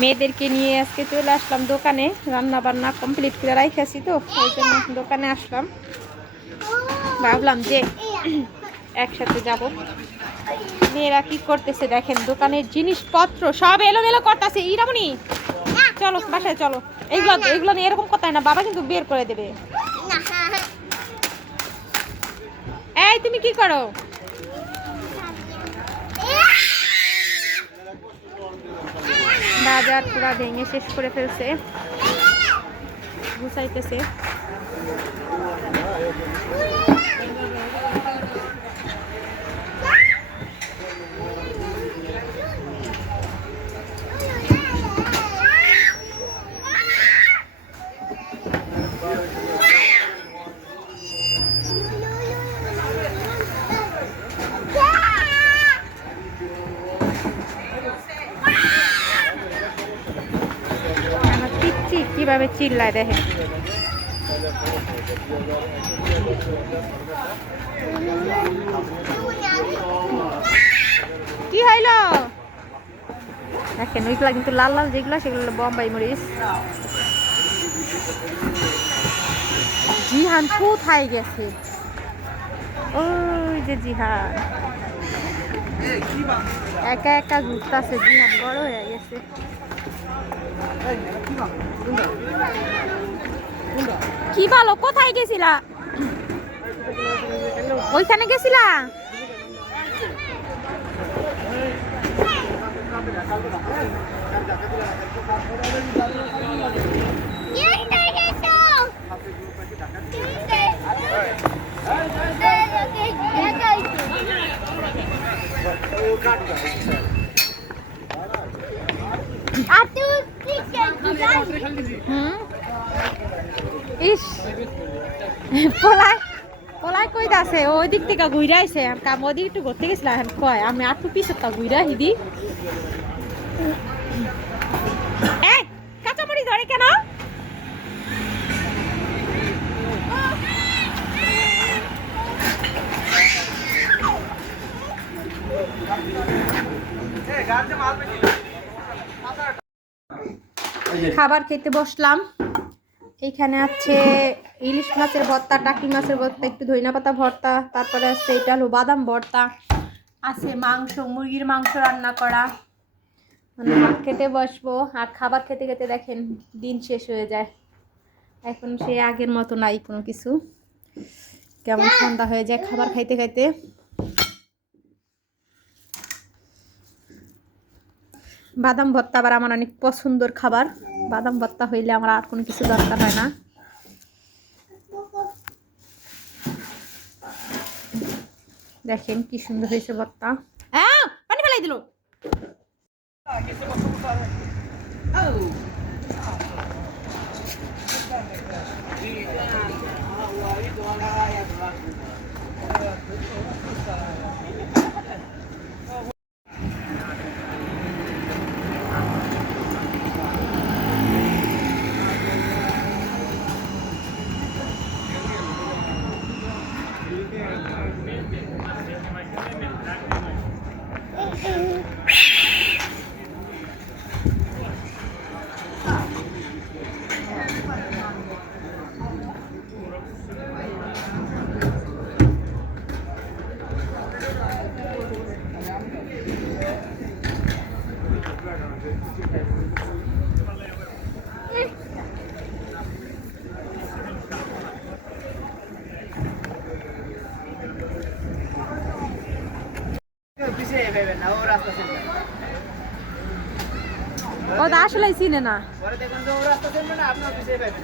মেয়েদেরকে নিয়ে আজকে চলে আসলাম দোকানে রান্না বান্না কমপ্লিট করে রাইখাছি তো, ওই জন্য দোকানে আসলাম। ভাবলাম যে একসাথে যাব। মেয়েরা কি করতেছে দেখেন, দোকানের জিনিসপত্র সব এলোমেলো করতেছে। ইরামনি চলো বাসায় চলো। এইগুলো এগুলো নিয়ে এরকম কথা না, বাবা কিন্তু বের করে দেবে। এই, তুমি কি করো? বাজার পুরা ভেঙে শেষ করে ফেলছে। গুছাইতেছে আমার পিচ্ছি কীভাবে চিল্লায় দেখে কি হইল? দেখেন ওইগুলা কিন্তু লাল লাল যেগুলো, সেগুলো বোম্বাই মরিচ। জিহান কোথায় গেছে? ওই যে জিহান। একা একা ঘুরতেছে, জিহান বড় হয়ে গেছে। কি বলো কোথায় গেছিলা ওইখানে গেছিলা হুম? ইস। পলাই পলাই কই আছে ওই দিক থেকে ঘুরে আইছে কাম ওই দিক একটু ঘুরতে গেছিল এখন কয়, আমি আটটু পিছত তা ঘুরে হিদি এই, কাঁচামরি ধরে কেন? খাবার খেতে বসলাম। এইখানে আছে ইলিশ মাছের ভর্তা, টাকি মাছের ভর্তা, একটু ধইনা পাতা ভর্তা, তারপরে আছে এটা হলো বাদাম ভর্তা। আছে মাংস, মুরগির মাংস রান্না করা। মানে ভাত খেতে বসবো, আর খাবার খেতে খেতে দেখেন দিন শেষ হয়ে যায়। এখন সে আগের মতো নাই কোনো কিছু। কেমন সন্ধ্যা হয়ে যায় খাবার খাইতে খাইতে। বাদাম ভর্তা আবার আমার অনেক পছন্দর খাবার। বাদাম ভর্তা হইলে আমার আর কোনো কিছু দরকার হয় না। দেখেন কি সুন্দর হয়েছে ভর্তা। হ্যাঁ পানি ফেলাই দিল। ও আসলে চিনে না। পরে দেখুন যে ও রাস্তা চিনবে না আপনার পিছিয়ে পাবেন